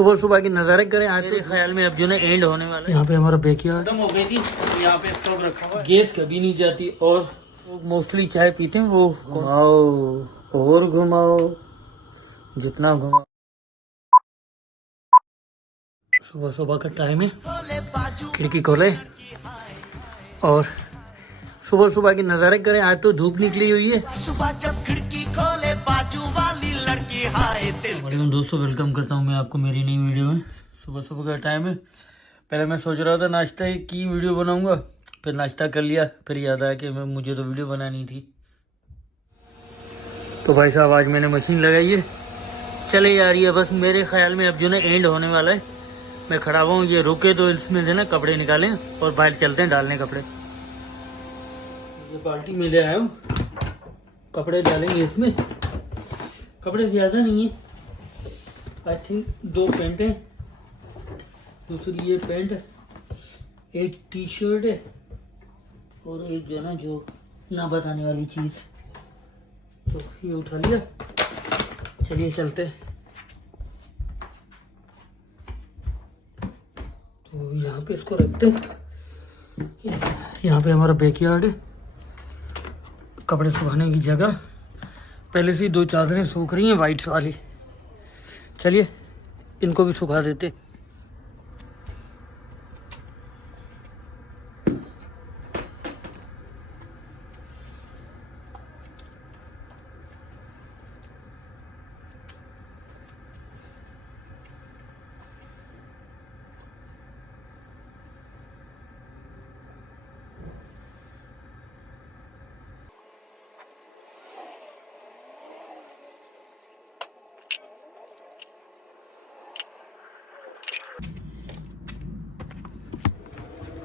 सुबह सुबह की नज़ारे करें। आज मेरे ख्याल में अब जो है एंड होने वाला है। यहाँ पे हमारा बेकयार्ड खत्म हो गई थी, यहाँ पे स्टॉक रखा हुआ है। गैस कभी नहीं जाती और मोस्टली चाय पीते हैं वो घुमाओ और घुमाओ, जितना घुमाओ। सुबह सुबह का टाइम है, खिड़की खोले और सुबह सुबह की नज़ारे करें। आज तो धूप निकली हुई है। सुबह जब खिड़की खोले बाजू वाली लड़की हाय दिल। दोस्तों वेलकम करता हूं मैं आपको मेरी नई वीडियो में। सुबह सुबह का टाइम है। पहले मैं सोच रहा था नाश्ता की वीडियो बनाऊंगा, फिर नाश्ता कर लिया, फिर याद आया कि मुझे तो वीडियो बनानी थी। तो भाई साहब आज मैंने मशीन लगाई है, चले जा रही है। बस मेरे ख्याल में अब जो है एंड होने वाला है। मैं खड़ा हुआ हूँ, ये रुके तो इसमें से ना कपड़े निकालें और बाहर चलते हैं डालने कपड़े। ये बाल्टी में ले आया हूँ, कपड़े डालेंगे इसमें। कपड़े ज़्यादा नहीं है, आई थिंक 2 पैंट है, दूसरी ये पैंट, एक टी शर्ट है और एक जो ना जो ना बताने वाली चीज़। तो ये उठा लिया, चलिए चलते। तो यहाँ पे इसको रखते हैं। यहाँ पे हमारा बैकयार्ड है, कपड़े सुखाने की जगह। पहले से ही 2 चादरें सूख रही हैं वाइट वाली, चलिए इनको भी सुखा देते।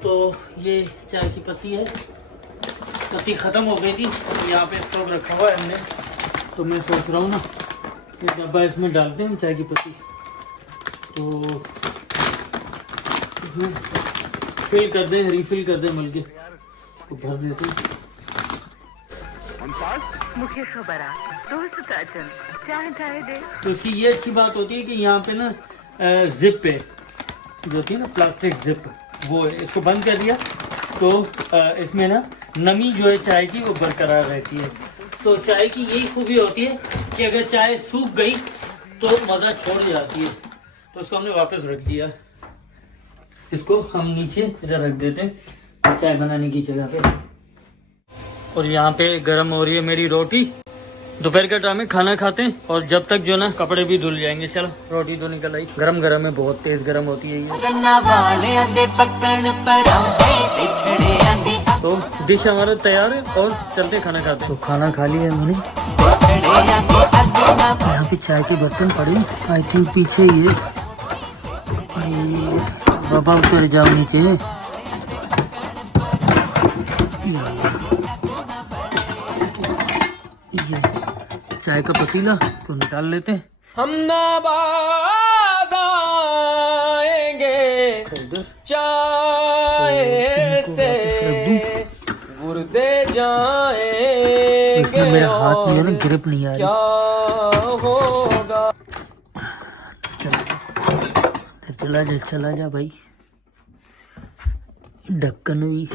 तो ये चाय की पत्ती है, पत्ती ख़त्म हो गई थी, यहाँ पे स्टॉक रखा हुआ है हमने। तो मैं सोच रहा हूँ ना कि डब्बा इसमें डालते हैं चाय की पत्ती, तो इसमें फिल कर दें, रिफिल कर दें मिल के, तो भर देते हैं। मुझे खबर तो इसकी ये अच्छी बात होती है कि यहाँ पे ना जिप है, जो थी ना प्लास्टिक जिप, वो है। इसको बंद कर दिया तो इसमें ना नमी जो है चाय की वो बरकरार रहती है। तो चाय की यही खूबी होती है कि अगर चाय सूख गई तो मज़ा छोड़ जाती है। तो इसको हमने वापस रख दिया, इसको हम नीचे इधर रख देते हैं चाय बनाने की जगह पे। और यहाँ पे गर्म हो रही है मेरी रोटी। दोपहर का टाइम में खाना खाते हैं और जब तक जो ना कपड़े भी धुल जाएंगे। चलो रोटी तो निकल आई, गरम गरम है, बहुत तेज गरम होती है ये। तो डिश हमारा तैयार है और चलते खाना खाते हैं। तो खाना खा लिया हमने। यहाँ पे चाय के बर्तन पड़े, आई थिंक पीछे ये बाबा उतर जाओ नीचे। चाय का पतीला तो निकाल लेते हैं। हम नाबाद आएंगे चाय से गुर्दे जाएंगे। मेरे हाथ में ना ग्रिप नहीं आ रही, क्या होगा। चला जा भाई, ढक्कन भी।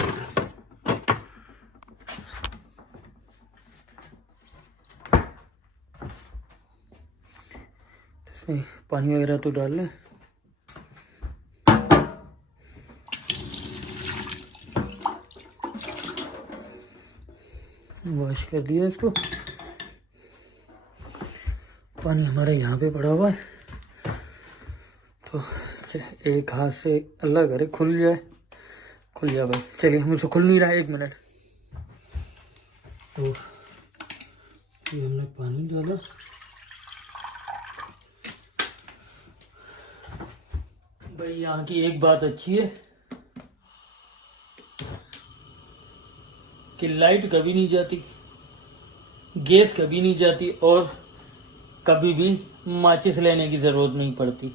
पानी वगैरह तो डाल लें। वॉश कर दिया इसको। पानी हमारे यहाँ पे पड़ा हुआ है, तो एक हाथ से अल्लाह करे खुल जाए। खुल जाए भाई, चलिए मुझसे खुल नहीं रहा है, 1 मिनट। तो ये हमने पानी डाला, भाई यहाँ की एक बात अच्छी है कि लाइट कभी नहीं जाती, गैस कभी नहीं जाती और कभी भी माचिस लेने की ज़रूरत नहीं पड़ती।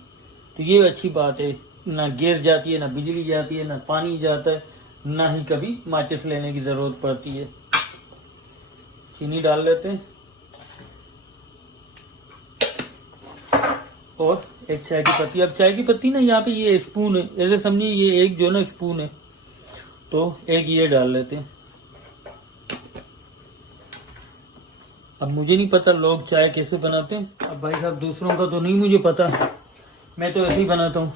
तो ये अच्छी बात है, ना गैस जाती है, ना बिजली जाती है, ना पानी जाता है, ना ही कभी माचिस लेने की ज़रूरत पड़ती है। चीनी डाल लेते हैं। और एक चाय की पत्ती। अब चाय की पत्ती ना यहाँ पे ये स्पून है, ऐसे समझिए ये एक जो ना स्पून है, तो एक ये डाल लेते हैं। अब मुझे नहीं पता लोग चाय कैसे बनाते हैं, अब भाई साहब दूसरों का तो नहीं मुझे पता, मैं तो ऐसे ही बनाता हूँ।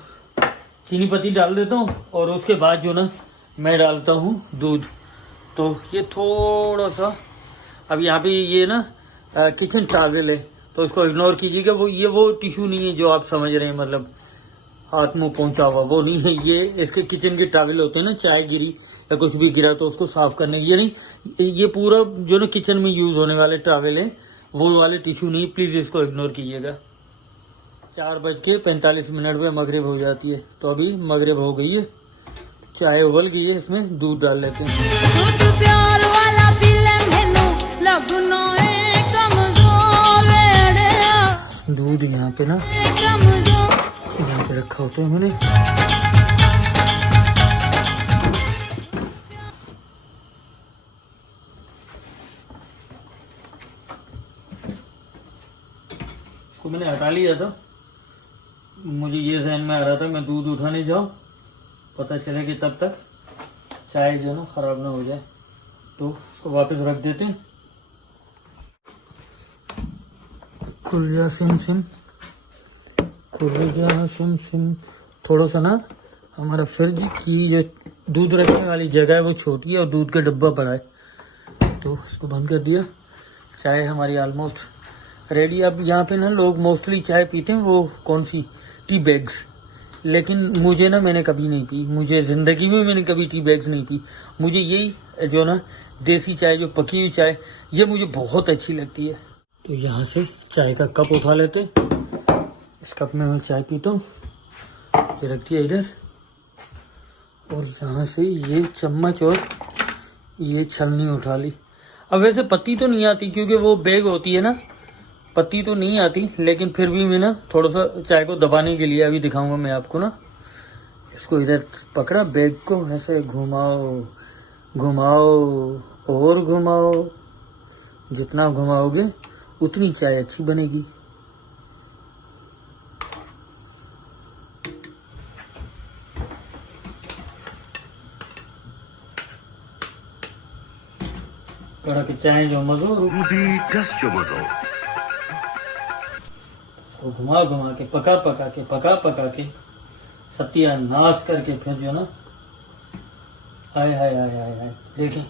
चीनी पत्ती डाल देता हूँ और उसके बाद जो ना मैं डालता हूँ दूध। तो ये थोड़ा सा, अब यहाँ पे ये ना किचन टॉवेल है तो इसको इग्नोर कीजिएगा। वो टिश्यू नहीं है जो आप समझ रहे हैं, मतलब हाथ मुंह पहुंचा हुआ, वो नहीं है। ये इसके किचन के टॉवेल होते हैं ना, चाय गिरी या कुछ भी गिरा तो उसको साफ करने, ये नहीं, ये पूरा जो ना किचन में यूज होने वाले टॉवेल है, वो वाले टिश्यू नहीं, प्लीज इसको इग्नोर कीजिएगा। 4:45 पे मगरिब हो जाती है, तो अभी मगरिब हो गई है, चाय उबल गई है, इसमें दूध डाल लेते हैं। दूध यहाँ पे ना यहाँ पे रखा होता है मैंने। इसको मैंने हटा लिया था, मुझे ये ज़हन में आ रहा था मैं दूध उठाने जाऊँ, पता चले कि तब तक चाय जो ना ख़राब ना हो जाए, तो इसको वापस रख देते हैं। खुल जा सिम सिम, खुल जा सिम सिम। थोड़ा सा ना हमारा फ्रिज की जो दूध रखने वाली जगह है वो छोटी है और दूध का डब्बा बड़ा है, तो इसको बंद कर दिया। चाय हमारी ऑलमोस्ट रेडी। अब यहाँ पे ना लोग मोस्टली चाय पीते हैं वो कौन सी, टी बैग्स, लेकिन मुझे ना मैंने कभी नहीं पी, मुझे ज़िंदगी में मैंने कभी टी बैग्स नहीं पी। मुझे यही जो ना देसी चाय, जो पकी हुई चाय, ये मुझे बहुत अच्छी लगती है। तो यहाँ से चाय का कप उठा लेते, इस कप में मैं चाय पीता हूँ, ये रख दिया इधर, और यहाँ से ये चम्मच और ये छलनी उठा ली। अब वैसे पत्ती तो नहीं आती क्योंकि वो बैग होती है ना, पत्ती तो नहीं आती, लेकिन फिर भी मैं ना थोड़ा सा चाय को दबाने के लिए अभी दिखाऊंगा मैं आपको ना। इसको इधर पकड़ा, बैग को ऐसे घुमाओ घुमाओ और घुमाओ, जितना घुमाओगे उतनी चाय अच्छी बनेगी। कड़क चाय जो मज़ो, वो घुमा घुमा के पका के सत्यानाश करके फिर जो ना, हाय हाय हाय हाय हाय, देखें,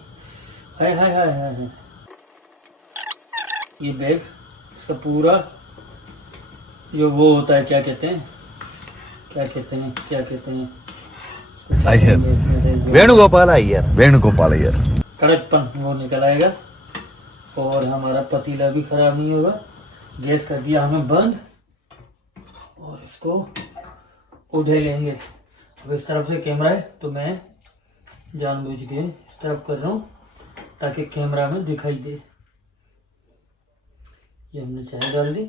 हाय हाय हाय हाय हाय। ये बैग इसका पूरा जो वो होता है, क्या कहते हैं वेणुगोपाल अय्यर कड़कपन वो निकल आएगा और हमारा पतीला भी खराब नहीं होगा। गैस कर दिया हमें बंद और इसको उठे लेंगे। अब इस तरफ से कैमरा है तो मैं जानबूझ के इस तरफ कर रहा हूँ ताकि कैमरा में दिखाई दे। ये हमने चाय डाल दी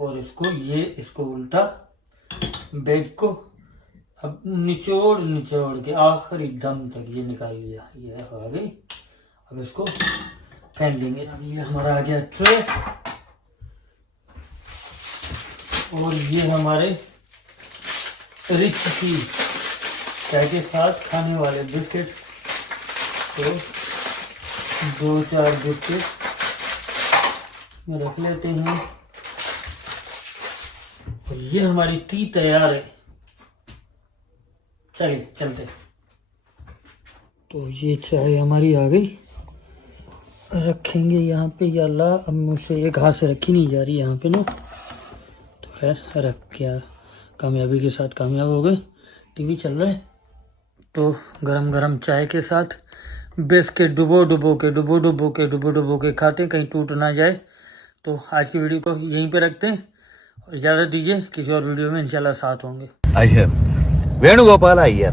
और इसको उल्टा बैग को अब निचोड़ के आखिरी दम तक ये निकाल लिया, ये आ गई। अब इसको फेंक देंगे। अब ये हमारा आ गया ट्रे और ये हमारे रिच की चाय के साथ खाने वाले बिस्किट, तो 2-4 बिस्किट में रख लेते हैं और ये हमारी टी तैयार है। चलिए चलते। तो ये चाय हमारी आ गई, रखेंगे यहाँ पे। या अल्लाह, अब मुझसे एक हाथ से रखी नहीं जा रही यहाँ पे ना, तो खैर रख गया, कामयाबी के साथ कामयाब हो गए। टीवी चल रहा है तो गरम गरम चाय के साथ बिस्किट डुबो डुबो के खाते, कहीं टूट ना जाए। तो आज की वीडियो को यहीं पे रखते हैं और इजाज़त दीजिए, किसी और वीडियो में इंशाल्लाह साथ होंगे। वेणुगोपाल अय्यर।